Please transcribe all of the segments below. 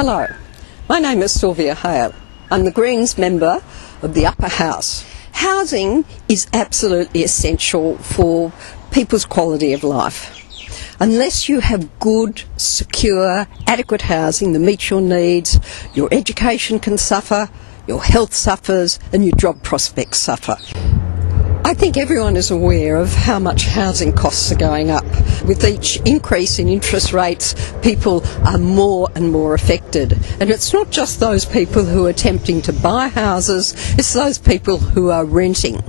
Hello, my name is Sylvia Hale. I'm the Greens member of the Upper House. Housing is absolutely essential for people's quality of life. Unless you have good, secure, adequate housing that meets your needs, your education can suffer, your health suffers, and your job prospects suffer. I think everyone is aware of how much housing costs are going up. With each increase in interest rates, people are more and more affected. And it's not just those people who are attempting to buy houses, it's those people who are renting.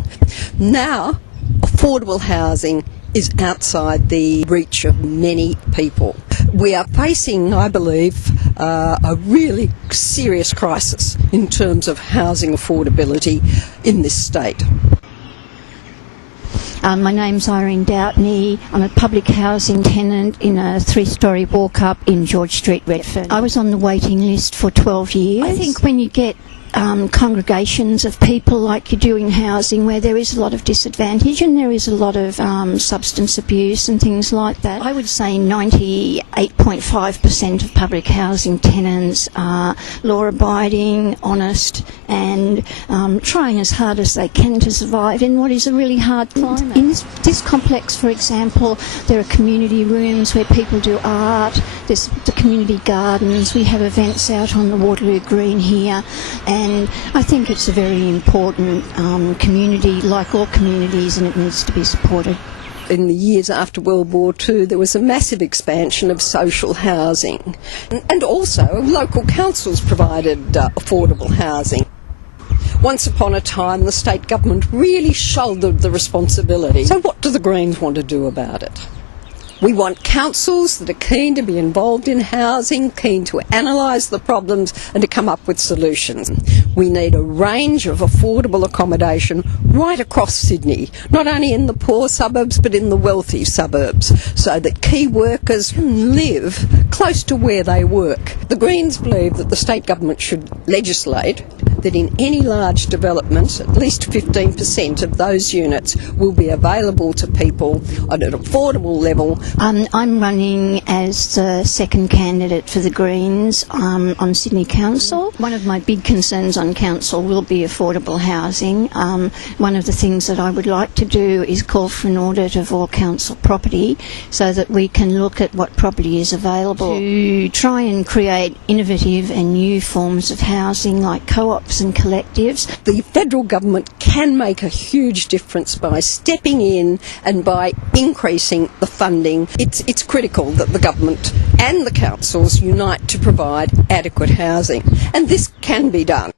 Now, affordable housing is outside the reach of many people. We are facing, I believe, a really serious crisis in terms of housing affordability in this state. My name's Irene Doutney. I'm a public housing tenant in a 3-storey walk-up in George Street, Redfern. I was on the waiting list for 12 years. I think when you get congregations of people like you do in housing where there is a lot of disadvantage and there is a lot of substance abuse and things like that, I would say 98.5% of public housing tenants are law-abiding, honest and trying as hard as they can to survive in what is a really hard climate. In this complex, for example, there are community rooms where people do art, there's the community gardens, we have events out on the Waterloo Green here, and I think it's a very important community, like all communities, and it needs to be supported. In the years after World War II, there was a massive expansion of social housing, and also local councils provided affordable housing. Once upon a time, the state government really shouldered the responsibility. So what do the Greens want to do about it? We want councils that are keen to be involved in housing, keen to analyse the problems and to come up with solutions. We need a range of affordable accommodation right across Sydney, not only in the poor suburbs but in the wealthy suburbs, so that key workers can live close to where they work. The Greens believe that the state government should legislate that in any large development, at least 15% of those units will be available to people at an affordable level. I'm running as the second candidate for the Greens on Sydney Council. One of my big concerns on council will be affordable housing. One of the things that I would like to do is call for an audit of all council property so that we can look at what property is available to try and create innovative and new forms of housing like co-ops and collectives. The federal government can make a huge difference by stepping in and by increasing the funding. It's critical that the government and the councils unite to provide adequate housing, and this can be done.